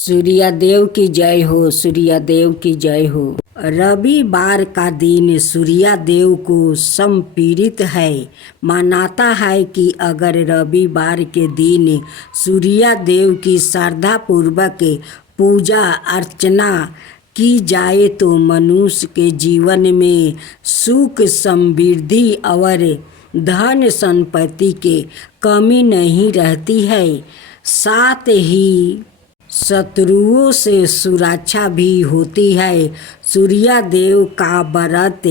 सूर्यदेव की जय हो, सूर्यदेव की जय हो। रविवार का दिन सूर्यदेव को समर्पित है। मानता है कि अगर रविवार के दिन सूर्यदेव की श्रद्धा पूर्वक पूजा अर्चना की जाए तो मनुष्य के जीवन में सुख समृद्धि और धन संपत्ति के कमी नहीं रहती है। साथ ही शत्रुओं से सुरक्षा भी होती है। सूर्यदेव का व्रत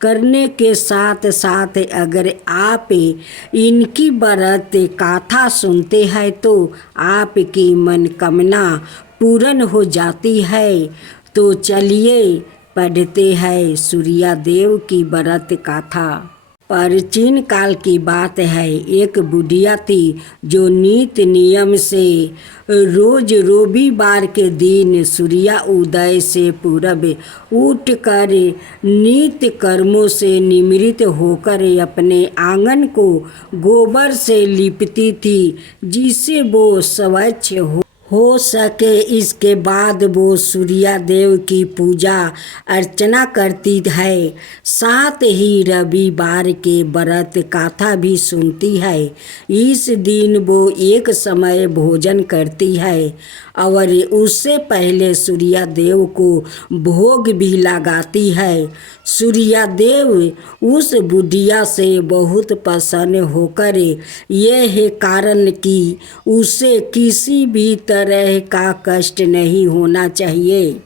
करने के साथ साथ अगर आप इनकी व्रत कथा सुनते हैं तो आपकी मनोकामना पूर्ण हो जाती है। तो चलिए पढ़ते हैं सूर्यदेव की व्रत कथा। प्राचीन काल की बात है। एक बुढ़िया थी जो नित्य नियम से रोज रविवार के दिन सूर्य उदय से पूर्व उठकर नित्य कर्मों से निवृत्त होकर अपने आंगन को गोबर से लिपती थी जिससे वो स्वच्छ हो सके। इसके बाद वो सूर्यदेव की पूजा अर्चना करती है। साथ ही रविवार के व्रत कथा भी सुनती है। इस दिन वो एक समय भोजन करती है और उससे पहले सूर्यदेव को भोग भी लगाती है। सूर्यदेव उस बुढ़िया से बहुत प्रसन्न होकर यह कारण कि उसे किसी भी तरह का कष्ट नहीं होना चाहिए।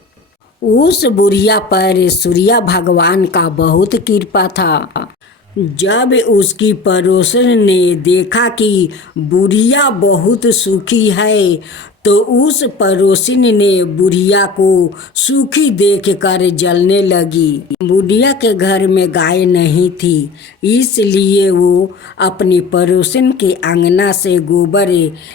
उस बुढ़िया पर सूर्य भगवान का बहुत कृपा था। जब उसकी पड़ोसन ने देखा कि बुढ़िया बहुत सुखी है तो उस पड़ोसिन ने बुढ़िया को सुखी देखकर जलने लगी। बुढ़िया के घर में गाय नहीं थी, इसलिए वो अपनी पड़ोसिन के अंगना से गोबर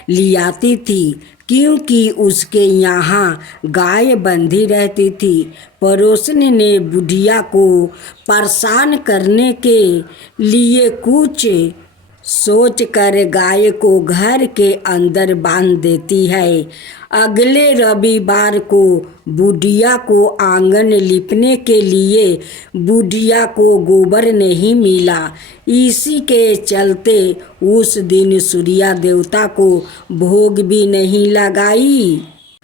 लियाती थी क्योंकि उसके यहाँ गाय बंधी रहती थी। पड़ोसिन ने बुढ़िया को परेशान करने के लिए कुछ सोचकर गाय को घर के अंदर बांध देती है। अगले रविवार को बुढ़िया को आंगन लिपने के लिए बुढ़िया को गोबर नहीं मिला। इसी के चलते उस दिन सूर्य देवता को भोग भी नहीं लगाई,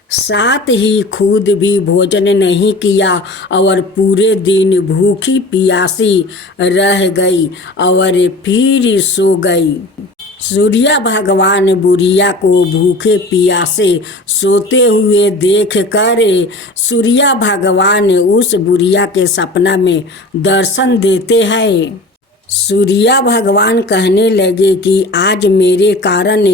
साथ ही खुद भी भोजन नहीं किया और पूरे दिन भूखी प्यासी रह गई और फिर सो गई। सूर्य भगवान बुढ़िया को भूखे प्यासे सोते हुए देखकर सूर्य भगवान उस बुढ़िया के सपना में दर्शन देते हैं। सूर्य भगवान कहने लगे कि आज मेरे कारण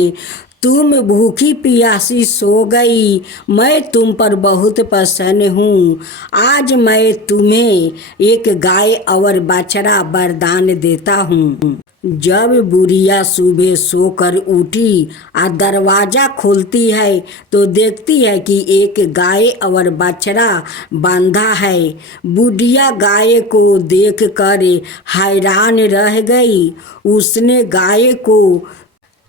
तुम भूखी प्यासी सो गई, मैं तुम पर बहुत प्रसन्न हूँ। आज मैं तुम्हें एक गाय और बछड़ा वरदान देता हूँ। जब बुढ़िया सुबह सोकर उठी और दरवाज़ा खोलती है तो देखती है कि एक गाय और बछड़ा बांधा है। बुढ़िया गाय को देखकर हैरान रह गई। उसने गाय को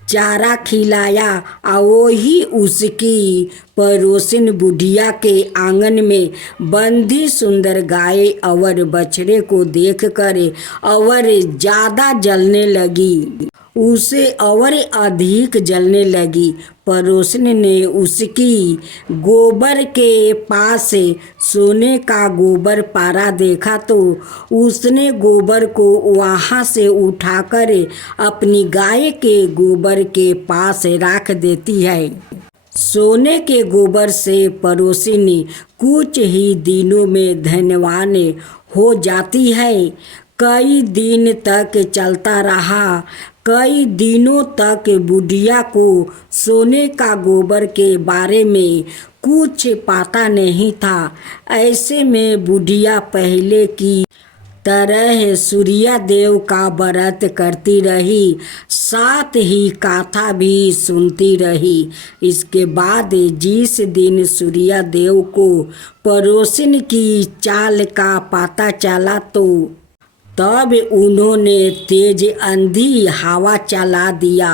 चारा खिलाया और वही उसकी पड़ोसिन बुढ़िया के आंगन में बंधी सुंदर गाय और बछड़े को देखकर और ज़्यादा जलने लगी, उसे और अधिक जलने लगी। पड़ोसन ने उसकी गोबर के पास सोने का गोबर पारा देखा तो उसने गोबर को वहाँ से उठाकर अपनी गाय के गोबर के पास रख देती है। सोने के गोबर से पड़ोसिन कुछ ही दिनों में धनवान हो जाती है। कई दिन तक चलता रहा। कई दिनों तक बुढ़िया को सोने का गोबर के बारे में कुछ पता नहीं था। ऐसे में बुढ़िया पहले की तरह सूर्यदेव का व्रत करती रही, साथ ही कथा भी सुनती रही। इसके बाद जिस दिन सूर्यदेव को पड़ोसिन की चाल का पता चला तो तब उन्होंने तेज आंधी हवा चला दिया।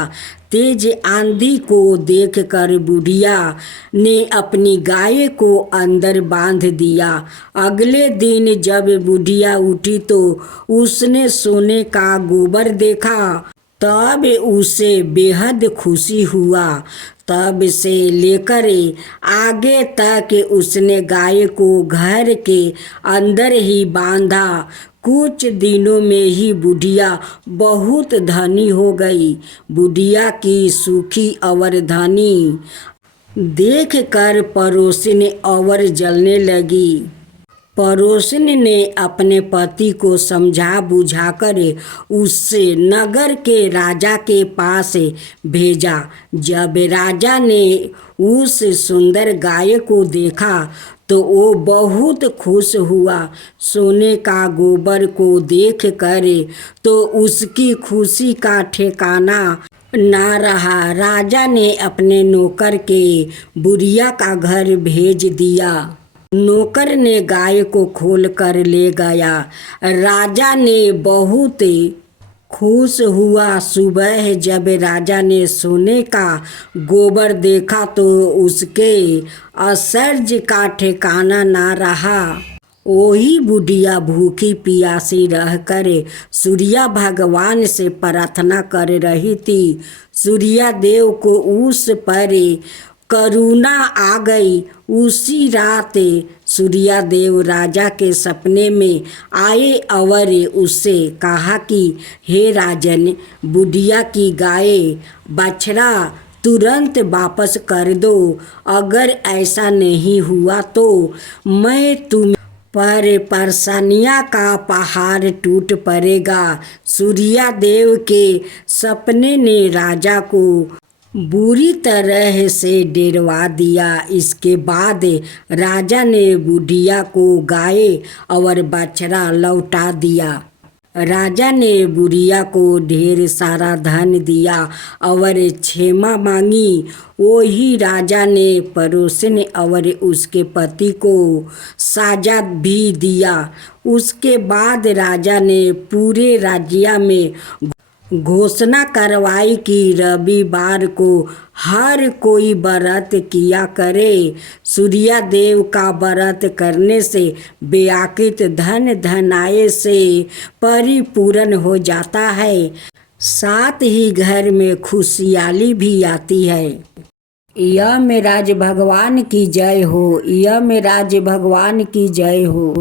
तेज आंधी को देखकर बुढ़िया ने अपनी गाय को अंदर बांध दिया। अगले दिन जब बुढ़िया उठी तो उसने सोने का गोबर देखा, तब उसे बेहद खुशी हुआ। तब से लेकर आगे तक उसने गाय को घर के अंदर ही बांधा। कुछ दिनों में ही बुढ़िया बहुत धनी हो गई। बुढ़िया की सुखी और धनी देख कर पड़ोसिन और जलने लगी। पड़ोसिन ने अपने पति को समझा बुझाकर उससे नगर के राजा के पास भेजा। जब राजा ने उस सुंदर गाय को देखा तो वो बहुत खुश हुआ। सोने का गोबर को देख कर तो उसकी खुशी का ठिकाना ना रहा। राजा ने अपने नौकर के बुढ़िया का घर भेज दिया। नौकर ने गाय को खोल कर ले गया। राजा ने बहुत खुश हुआ। सुबह जब राजा ने सोने का गोबर देखा तो उसके आश्चर्य का ठिकाना ना रहा। वही बुढ़िया भूखी प्यासी रहकर सूर्य भगवान से प्रार्थना कर रही थी। सूर्य देव को उस पर करुणा आ गई। उसी रात सूर्य देव राजा के सपने में आए और उससे कहा कि हे राजन, बुढ़िया की गाय बछड़ा तुरंत वापस कर दो। अगर ऐसा नहीं हुआ तो मैं तुम पर परेशानियाँ का पहाड़ टूट पड़ेगा। सूर्य देव के सपने ने राजा को बुरी तरह से डरवा दिया। इसके बाद राजा ने बुढ़िया को गाय और बछड़ा लौटा दिया। राजा ने बुढ़िया को ढेर सारा धन दिया और क्षमा मांगी। वही राजा ने पड़ोसिन और उसके पति को सजा भी दिया। उसके बाद राजा ने पूरे राज्य में घोषणा करवाई कि रविवार को हर कोई व्रत किया करे। सूर्य देव का व्रत करने से व्याकृत धन धनाय से परिपूर्ण हो जाता है, साथ ही घर में खुशहाली भी आती है। यमराज भगवान की जय हो। यमराज भगवान की जय हो।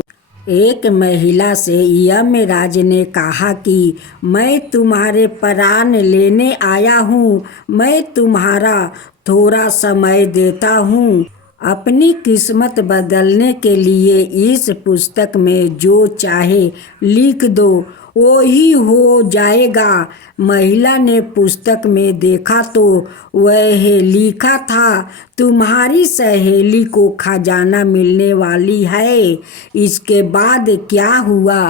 एक महिला से यमराज ने कहा कि मैं तुम्हारे प्राण लेने आया हूँ। मैं तुम्हारा थोड़ा समय देता हूँ। अपनी किस्मत बदलने के लिए इस पुस्तक में जो चाहे लिख दो, वो ही हो जाएगा। महिला ने पुस्तक में देखा तो वह लिखा था, तुम्हारी सहेली को खजाना मिलने वाली है। इसके बाद क्या हुआ?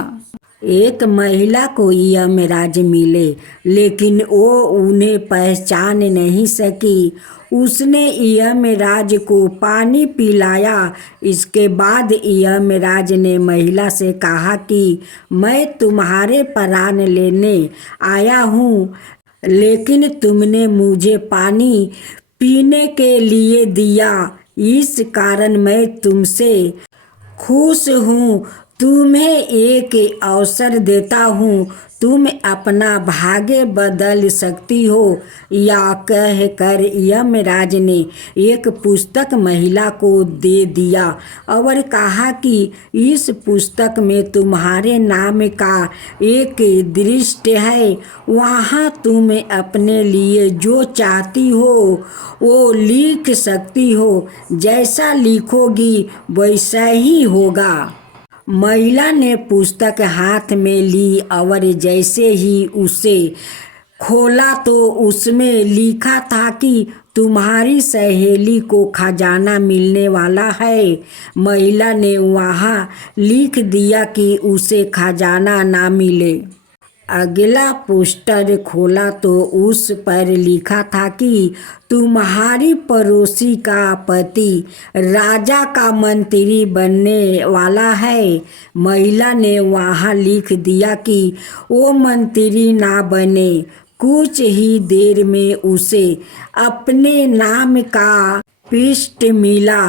एक महिला को यमराज मिले, लेकिन वो उन्हें पहचान नहीं सकी। उसने यमराज को पानी पिलाया। इसके बाद यमराज ने महिला से कहा कि मैं तुम्हारे प्राण लेने आया हूँ, लेकिन तुमने मुझे पानी पीने के लिए दिया, इस कारण मैं तुमसे खुश हूँ। तुम्हें एक अवसर देता हूँ, तुम अपना भाग्य बदल सकती हो। या कहकर यमराज ने एक पुस्तक महिला को दे दिया और कहा कि इस पुस्तक में तुम्हारे नाम का एक दृष्टि है। वहाँ तुम अपने लिए जो चाहती हो वो लिख सकती हो। जैसा लिखोगी वैसा ही होगा। महिला ने पुस्तक हाथ में ली और जैसे ही उसे खोला तो उसमें लिखा था कि तुम्हारी सहेली को खजाना मिलने वाला है। महिला ने वहाँ लिख दिया कि उसे खजाना ना मिले। अगला पोस्टर खोला तो उस पर लिखा था कि तुम्हारी पड़ोसी का पति राजा का मंत्री बनने वाला है। महिला ने वहाँ लिख दिया कि वो मंत्री ना बने, कुछ ही देर में उसे अपने नाम का पिष्ट मिला।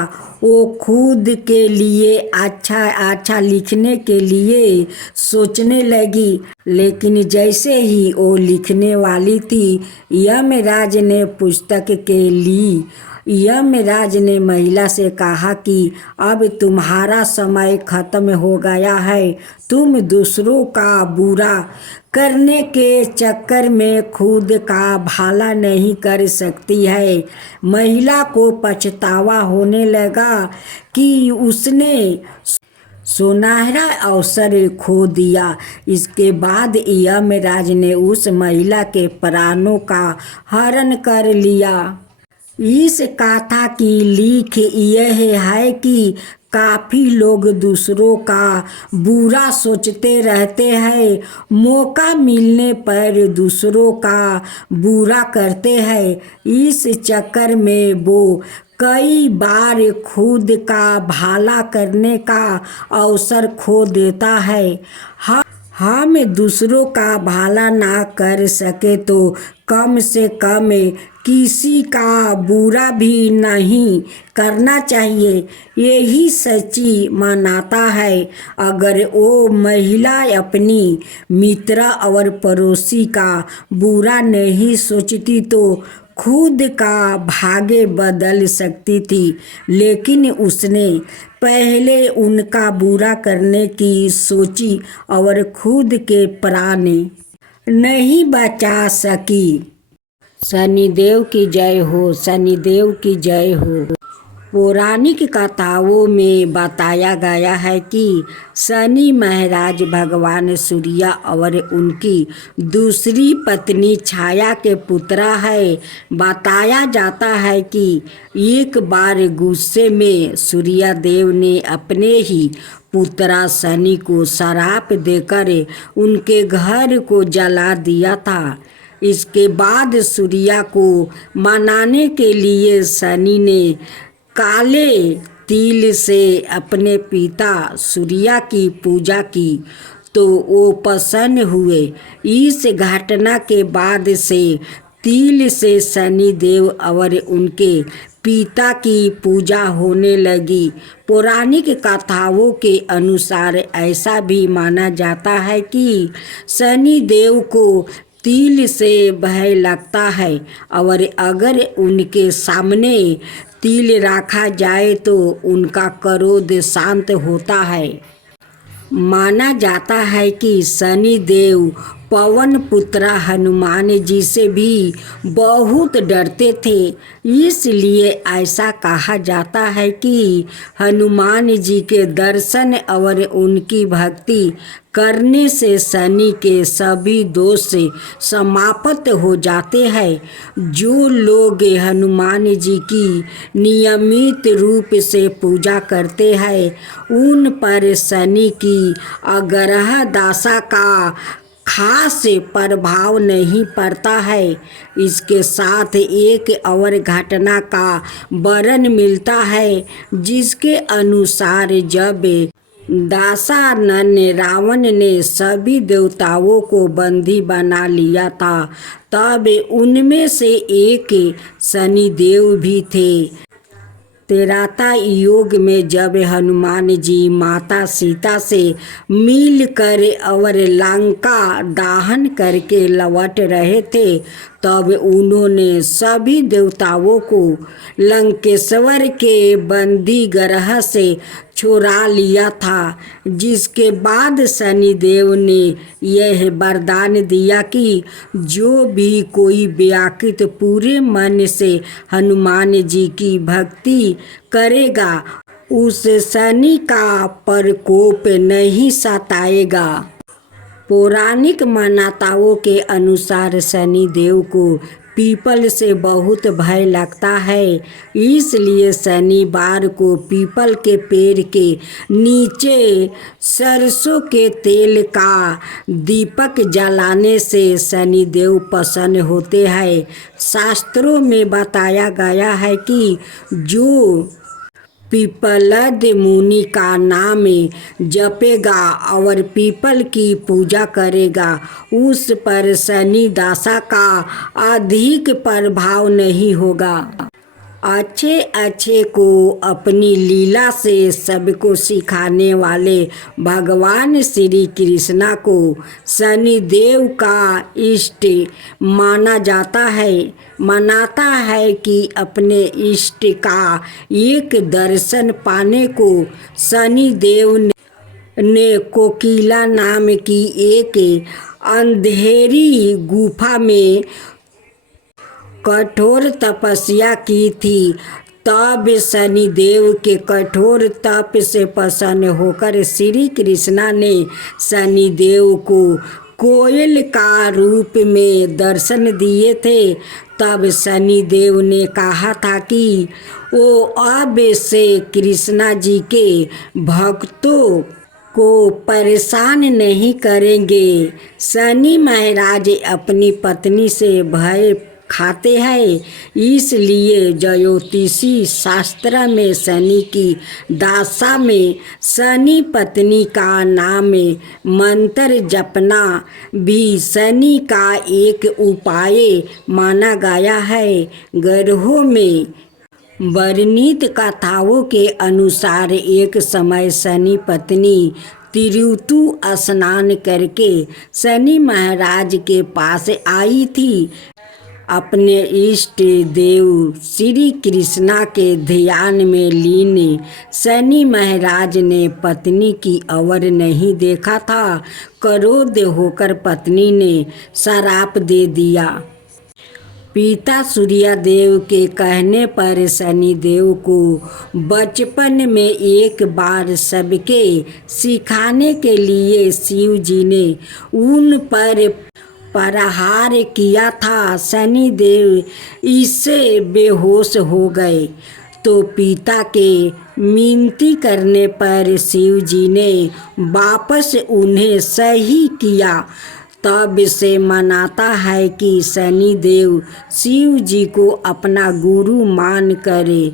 वो खुद के लिए अच्छा अच्छा लिखने के लिए सोचने लगी, लेकिन जैसे ही वो लिखने वाली थी, यमराज ने पुस्तक के ली। यमराज ने महिला से कहा कि अब तुम्हारा समय खत्म हो गया है। तुम दूसरों का बुरा करने के चक्कर में खुद का भला नहीं कर सकती है। महिला को पछतावा होने लगा कि उसने सुनहरा अवसर खो दिया। इसके बाद यमराज ने उस महिला के प्राणों का हरण कर लिया। इस कथा की लिख यह है कि काफ़ी लोग दूसरों का बुरा सोचते रहते हैं, मौका मिलने पर दूसरों का बुरा करते हैं। इस चक्कर में वो कई बार खुद का भला करने का अवसर खो देता है। हम दूसरों का भला ना कर सके तो कम से कम किसी का बुरा भी नहीं करना चाहिए। यही सच्ची मानवता है। अगर वो महिला अपनी मित्र और पड़ोसी का बुरा नहीं सोचती तो खुद का भाग्य बदल सकती थी, लेकिन उसने पहले उनका बुरा करने की सोची और खुद के प्राण नहीं बचा सकी। शनिदेव की जय हो, शनिदेव की जय हो। पौराणिक कथाओं में बताया गया है कि शनि महाराज भगवान सूर्य और उनकी दूसरी पत्नी छाया के पुत्र है। बताया जाता है कि एक बार गुस्से में सूर्य देव ने अपने ही पुत्र शनि को श्राप देकर उनके घर को जला दिया था। इसके बाद सूर्य को मनाने के लिए शनि ने काले तिल से अपने पिता सूर्य की पूजा की तो वो प्रसन्न हुए। इस घटना के बाद से तिल से शनि देव और उनके पिता की पूजा होने लगी। पौराणिक कथाओं के अनुसार ऐसा भी माना जाता है कि शनि देव को तिल से भय लगता है और अगर उनके सामने तिल रखा जाए तो उनका क्रोध शांत होता है। माना जाता है कि शनि देव पवन पुत्र हनुमान जी से भी बहुत डरते थे। इसलिए ऐसा कहा जाता है कि हनुमान जी के दर्शन और उनकी भक्ति करने से शनि के सभी दोष समाप्त हो जाते हैं। जो लोग हनुमान जी की नियमित रूप से पूजा करते हैं उन पर शनि की अग्रह दशा का खास प्रभाव नहीं पड़ता है। इसके साथ एक और घटना का वर्णन मिलता है, जिसके अनुसार जब दशानन रावण ने सभी देवताओं को बंदी बना लिया था तब उनमें से एक शनिदेव भी थे। त्रेता युग में जब हनुमान जी माता सीता से मिलकर और लंका दहन करके लौट रहे थे तब उन्होंने सभी देवताओं को लंकेश्वर के बंदी गृह से छुड़ा लिया था। जिसके बाद शनिदेव ने यह वरदान दिया कि जो भी कोई व्यक्ति पूरे मन से हनुमान जी की भक्ति करेगा उसे शनि का प्रकोप नहीं सताएगा। पौराणिक मान्यताओं के अनुसार शनि देव को पीपल से बहुत भय लगता है। इसलिए शनिवार को पीपल के पेड़ के नीचे सरसों के तेल का दीपक जलाने से शनिदेव प्रसन्न होते हैं। शास्त्रों में बताया गया है कि जो पीपलद मुनि का नाम जपेगा और पीपल की पूजा करेगा, उस पर शनि दशा का अधिक प्रभाव नहीं होगा। अच्छे अच्छे को अपनी लीला से सबको सिखाने वाले भगवान श्री कृष्णा को शनिदेव का इष्ट माना जाता है। मनाता है कि अपने इष्ट का एक दर्शन पाने को शनिदेव ने कोकिला नाम की एक अंधेरी गुफा में कठोर तपस्या की थी। तब शनिदेव के कठोर तप से प्रसन्न होकर श्री कृष्णा ने शनिदेव को कोयल का रूप में दर्शन दिए थे। तब शनिदेव ने कहा था कि वो अब से कृष्णा जी के भक्तों को परेशान नहीं करेंगे। शनि महाराज अपनी पत्नी से भय खाते हैं, इसलिए ज्योतिषी शास्त्र में शनि की दशा में शनि पत्नी का नाम मंत्र जपना भी शनि का एक उपाय माना गया है। ग्रहों में वर्णित कथाओं के अनुसार एक समय शनि पत्नी तिरुतु स्नान करके शनि महाराज के पास आई थी। अपने इष्ट देव श्री कृष्णा के ध्यान में लीन शनि महाराज ने पत्नी की ओर नहीं देखा था। क्रोध होकर पत्नी ने श्राप दे दिया। पिता सूर्यदेव के कहने पर शनिदेव को बचपन में एक बार सबके सिखाने के लिए शिव जी ने उन पर प्रहार किया था। शनिदेव इससे बेहोश हो गए तो पिता के मिनती करने पर शिव जी ने वापस उन्हें सही किया। तब से मनाता है कि शनिदेव शिव जी को अपना गुरु मान करे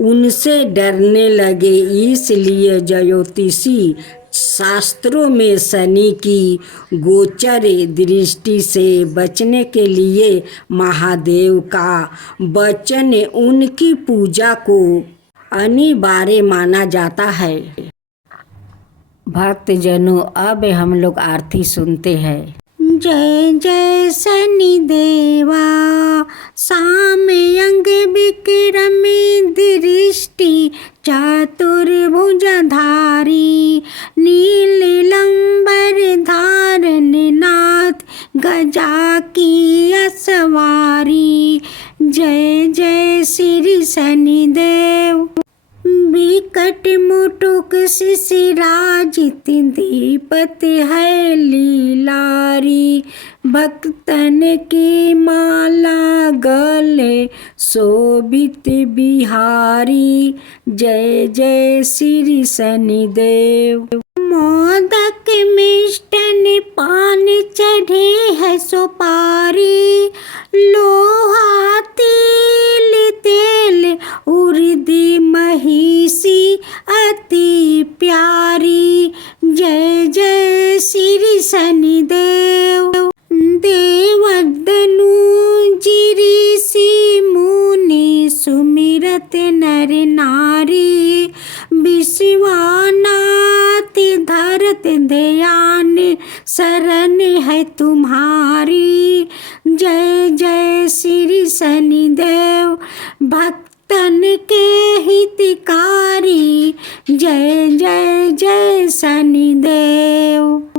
उनसे डरने लगे। इसलिए ज्योतिषी शास्त्रों में शनि की गोचर दृष्टि से बचने के लिए महादेव का वचन उनकी पूजा को अनिवार्य माना जाता है। भक्तजनों, अब हम लोग आरती सुनते हैं। जय जय शनि देवा, सामयंग विक्रम दृष्टि चतुर्भुजधारी, नीलंबर धारण नाथ गजा की असवारी। जय जय श्री शनिदेव, विकट मुटुक शिशिराजित दीपत है लीलारी, भक्तन की माला गले शोभित बिहारी। जय जय श्री शनिदेव। मोदक मिष्टन पान चढ़े है सुपारी, लोहा तिल तेल उर्दी महिषी अति प्यारी। जय जय श्री शनिदेव। देवदनु ऋषि मुनि सुमिरत नर नारी, विश्वनाथ धरत ध्यान शरण है तुम्हारी। जय जय श्री शनिदेव, भक्तन के हितकारी। जय जय जय शनिदेव।